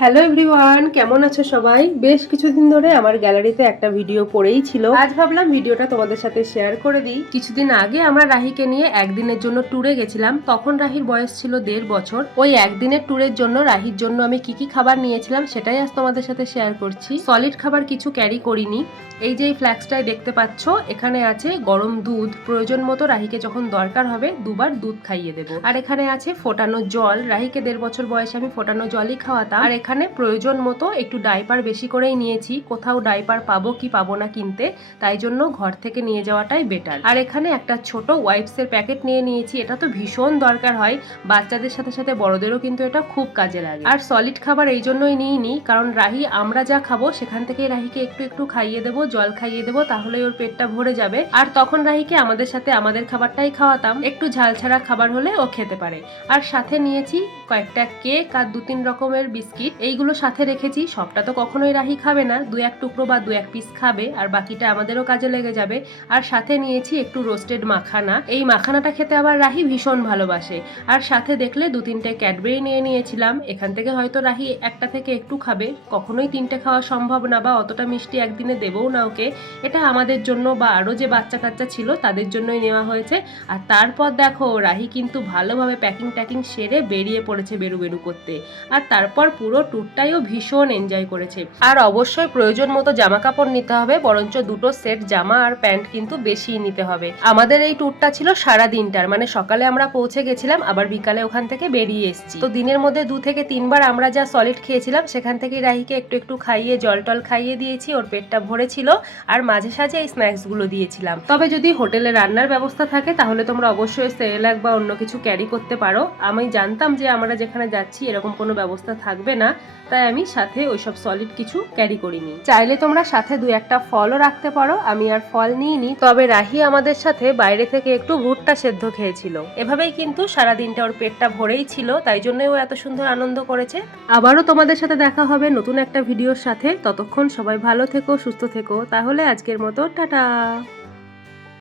Hello everyone কেমন আছো সবাই? বেশ কিছুদিন ধরে আমার গ্যালারিতে একটা ভিডিও পড়েই ছিল। আজ ভাবলাম ভিডিওটা তোমাদের সাথে শেয়ার করে দিই। কিছুদিন আগে আমরা রাহিকে নিয়ে একদিনের জন্য ট্যুরে গেছিলাম। তখন রাহির বয়স ছিল দেড় বছর। ওই একদিনের ট্যুরের জন্য রাহির জন্য আমি কি কি খাবার নিয়েছিলাম সেটাই আজ তোমাদের সাথে শেয়ার করছি। সলিড খাবার কিছু ক্যারি করিনি। এই যে ফ্ল্যাক্সটাই দেখতে পাচ্ছ, এখানে আছে গরম দুধ। প্রয়োজন মতো রাহিকে যখন দরকার হবে, দুবার দুধ খাইয়ে দেবো। আর এখানে আছে ফোটানো জল। রাহিকে দেড় বছর বয়সে আমি ফোটানো জলই খাওয়াতাম। আর এখানে প্রয়োজন মতো একটু ডাইপার বেশি করেই নিয়েছি। কোথাও ডাইপার পাবো কি পাবো না কিনতে, তাই জন্য ঘর থেকে নিয়ে যাওয়াটাই বেটার আর এখানে একটা ছোট ওয়াইপসের প্যাকেট নিয়ে নিয়েছি, এটা তো ভীষণ দরকার হয়। বাচ্চাদের সাথে সাথে বড়দেরও কিন্তু এটা খুব কাজে লাগে। আর সলিড খাবার এই জন্যই নিইনি, কারণ রাহি আমরা যা খাব সেখান থেকে রাহিকে একটু একটু খাইয়ে দেবো, জল খাইয়ে দেবো, তাহলেই ওর পেটটা ভরে যাবে। আর তখন রাহিকে আমাদের সাথে আমাদের খাবারটাই খাওয়াতাম। একটু ঝাল ছাড়া খাবার হলে ও খেতে পারে। আর সাথে নিয়েছি কয়েকটা কেক আর দু তিন রকমের বিস্কিট এইগুলো সাথে রেখেছি, সবটা তো কখনোই রাহি খাবে না। দু এক টুকরো বা দু এক পিস খাবে, আর বাকিটা আমাদেরও কাজে লেগে যাবে। আর সাথে নিয়েছি একটু রোস্টেড মাখানা। এই মাখানাটা খেতে আবার রাহি ভীষণ ভালোবাসে। আর সাথে দেখলে দু তিনটে ক্যাডবেরি নিয়ে নিয়েছিলাম। এখান থেকে হয়তো রাহি একটা থেকে একটু খাবে। কখনোই তিনটে খাওয়া সম্ভব না বা অতটা মিষ্টি একদিনে দেবও না ওকে। এটা আমাদের জন্য বা আরও যে বাচ্চা কাচ্চা ছিল, তাদের জন্যই নেওয়া হয়েছে। আর তারপর দেখো, রাহি কিন্তু ভালোভাবে প্যাকিং ট্যাকিং সেরে বেরিয়ে পড়েছে বেরু বেরু করতে। আর তারপর পুরো ট্যুরটাইও ভীষণ এনজয় করেছে। আর অবশ্যই প্রয়োজন মতো জামা কাপড় নিতে হবে, বরঞ্চ দুটো সেট জামা আর প্যান্ট কিন্তু বেশি নিতে হবে। আমাদের এই ট্যুরটা ছিল সারা দিনটার মানে সকালে আমরা পৌঁছে গেছিলাম, আবার বিকালে ওখান থেকে বেরিয়ে এসেছি। তো দিনের মধ্যে দু থেকে তিনবার আমরা যা সলিড খেয়েছিলাম, সেখান থেকে রাহিকে একটু একটু খাইয়ে, জল টল খাইয়ে দিয়েছি, ওর পেটটা ভরেছিল আর মাঝে সাঝে এই স্ন্যাক্সগুলো দিয়েছিলাম। তবে যদি হোটেলে রান্নার ব্যবস্থা থাকে, তাহলে তোমরা অবশ্যই সেরেলাক বা অন্য কিছু ক্যারি করতে পারো। আমি জানতাম যে আমরা যেখানে যাচ্ছি, এরকম কোনো ব্যবস্থা থাকবে না। তাই আমি সাথে ওইসব সলিড কিছু ক্যারি করিনি। চাইলে তোমরা সাথে দু একটা ফলও রাখতে পারো, আমি আর ফল নিইনি। তবে রাহি আমাদের সাথে বাইরে থেকে একটু ভুট্টা সেদ্ধ খেয়েছিল। এভাবেই কিন্তু সারা দিনটা ওর পেটটা ভরেই ছিল, তাই জন্যই ও এত সুন্দর আনন্দ করেছে। আবারও তোমাদের সাথে দেখা হবে নতুন একটা ভিডিওর সাথে। ততক্ষণ সবাই ভালো থেকো, সুস্থ থেকো। তাহলে আজকের মতো, টাটা!